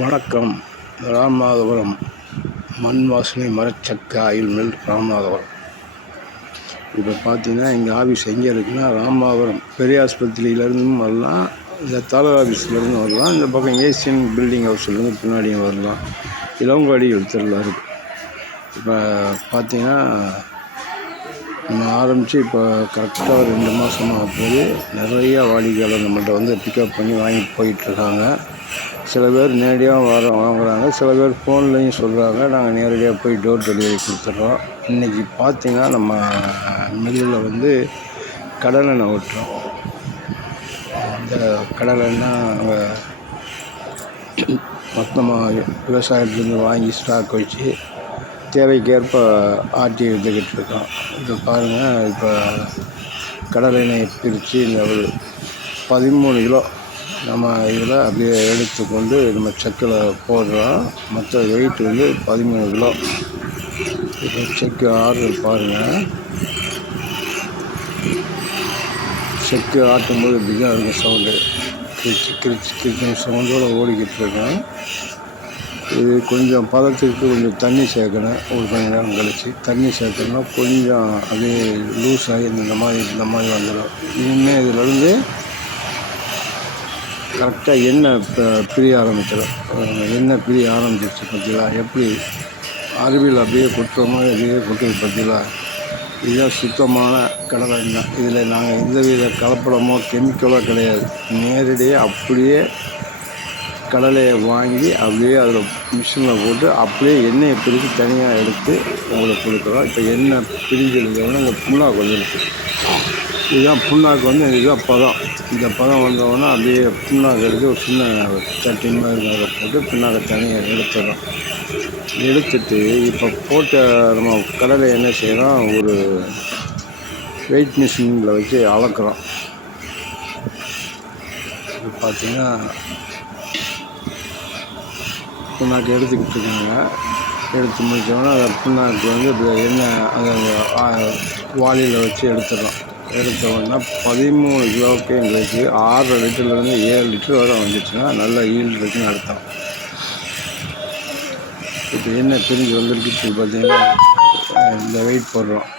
வணக்கம். ராமநாதபுரம் மண் வாசனை மரச்சக்க ஆயில் மில் ராமநாதபுரம். இப்போ பார்த்தீங்கன்னா எங்கள் ஆஃபீஸ் எங்கே இருக்குன்னா, ராமநாதபுரம் பெரிய ஆஸ்பத்திரியிலேருந்தும் வரலாம், இந்த தாலுகா ஆஃபீஸ்லேருந்து வரலாம், இந்த பக்கம் ஏசியன் பில்டிங் ஹவுஸ்லேருந்து பின்னாடியும் வரலாம். இளங்கோடி தெருவில் இருக்குது. இப்போ பார்த்தீங்கன்னா நம்ம ஆரம்பித்து இப்போ கரெக்டாக 2 மாதமாக போய் நிறையா வாடிக்கையாளர் நம்மள்கிட்ட பிக்கப் பண்ணி வாங்கிட்டு போயிட்டுருக்காங்க. சில பேர் நேரடியாக வாங்குகிறாங்க, சில பேர் ஃபோன்லேயும் சொல்கிறாங்க. நாங்கள் நேரடியாக போய் டோர் டெலிவரி கொடுத்துட்றோம். இன்றைக்கி பார்த்திங்கன்னா நம்ம மில்லில் கடலெண்ணெய் ஓட்டுறோம். இந்த கடலெண்ணெய் நாங்கள் மொத்தமாக விவசாயத்துலேருந்து வாங்கி ஸ்டாக் வச்சு தேவைக்கேற்ப ஆட்டி எடுத்துக்கிட்டு இருக்கோம். இப்போ பாருங்கள், இப்போ கடலை எண்ணெயை பிரித்து இந்த 13 கிலோ நம்ம இதில் அப்படியே எடுத்துக்கொண்டு நம்ம செக்கில் போடுறோம். மொத்த வெயிட் 13 கிலோ. இப்போ செக்கு ஆடுறது பாருங்கள். செக்கு ஆட்டும்போது இப்படி தான் இருக்கும் சவுண்டு. கிரிச்சு சவுண்டோடு ஓடிக்கிட்டு இருக்கேன். இது கொஞ்சம் பதத்துக்கு கொஞ்சம் தண்ணி சேர்க்கணும். ஒரு கொஞ்சம் நேரம் கழித்து தண்ணி சேர்க்கணும்னா கொஞ்சம் அப்படியே லூஸ் ஆகி இந்த மாதிரி வந்துடும். இனிமேல் இதிலேருந்து கரெக்டாக எண்ணெய் பிரிய ஆரம்பிச்சிடும். எண்ணெய் பிரிய ஆரம்பிச்சிருச்சு பார்த்தீங்களா? எப்படி அருவியில் அப்படியே கொட்டுற மாதிரி அப்படியே கொட்டுது பார்த்தீங்களா? இதுதான் சுத்தமான கடலை எண்ணெய். இதில் நாங்கள் எந்தவித கலப்படமோ கெமிக்கலோ கிடையாது. நேரடியாக அப்படியே கடலையை வாங்கி அப்படியே அதில் மிஷினில் போட்டு அப்படியே எண்ணெயை பிரித்து தனியாக எடுத்து உங்களுக்கு கொடுக்குறோம். இப்போ எண்ணெய் பிரிஞ்செடுத்தோடனே இந்த புண்ணாக்கு வந்துருக்கு. இதுதான் புண்ணாக்கு இதுதான் பதம். இந்த பதம் வந்தோடனே அப்படியே புண்ணாக்கு எடுத்து ஒரு சின்ன தட்டி மாதிரி அதில் போட்டு புண்ணாக்கை தனியாக எடுத்துடுறோம். எடுத்துட்டு இப்போ போட்ட நம்ம கடலை என்ன செய்கிறோம், ஒரு வெயிட் மிஷினில் வச்சு அளக்குறோம். இது பார்த்திங்கன்னா புண்ணாக்கு எடுத்துக்கிட்டு இருக்காங்க. எடுத்து முடித்தோன்னா அதை புண்ணாக்கு இப்போ எண்ணெய் அந்த வாளியில் வச்சு எடுத்துடுறோம். எடுத்தோன்னா 13 கிலோவுக்கு எங்களுக்கு 6.5 லிட்டர்லேருந்து 7 லிட்டர் வரை வந்துச்சுன்னா நல்ல ஈல்டு இருக்குன்னு அர்த்தம். இப்போ எண்ணெய் பிரிஞ்சு வந்துருக்கு பார்த்தீங்கன்னா இந்த வெயிட் போடுறோம்.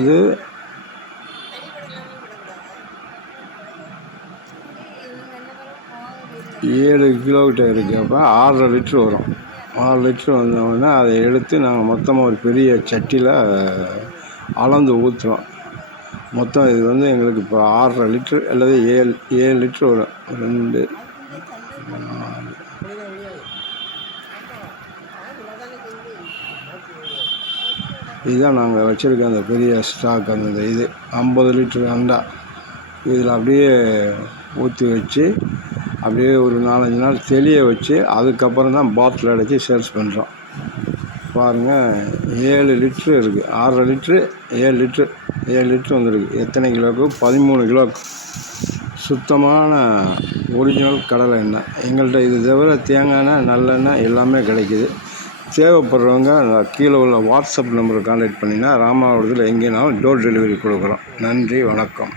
இது 7 கிலோக்கிட்ட இருக்குது. அப்போ 6.5 லிட்ரு வரும். 6 லிட்ரு வந்தோடனே அதை எடுத்து நாங்கள் மொத்தமாக ஒரு பெரிய சட்டியில் அளந்து ஊற்றுறோம். மொத்தம் இது எங்களுக்கு இப்போ 6.5 லிட்ரு அல்லது 7 லிட்ரு வரும். 2 4 இதுதான் நாங்கள் வச்சுருக்க அந்த பெரிய ஸ்டாக். அந்த இது 50 லிட்ரு அண்டா இதில் அப்படியே ஊற்றி வச்சு அப்படியே ஒரு 4-5 நாள் தெளிய வச்சு அதுக்கப்புறம் தான் பாட்டில் அடைச்சி சேல்ஸ் பண்ணுறோம். பாருங்கள், 7 லிட்ரு இருக்குது. 6.5 லிட்ரு 7 லிட்ரு வந்துருக்கு. எத்தனை கிலோவுக்கு? 13 கிலோவுக்கு. சுத்தமான ஒரிஜினல் கடலை எண்ணெய் எங்கள்கிட்ட. இது தவிர தேங்காய் எண்ணெய், நல்லெண்ணெய் எல்லாமே கிடைக்கிது. தேவைப்படுறவங்க கீழே உள்ள வாட்ஸ்அப் நம்பரை கான்டாக்ட் பண்ணிங்கன்னா ராமநாதபுரத்தில் எங்கேனாலும் டோர் டெலிவரி கொடுக்குறோம். நன்றி, வணக்கம்.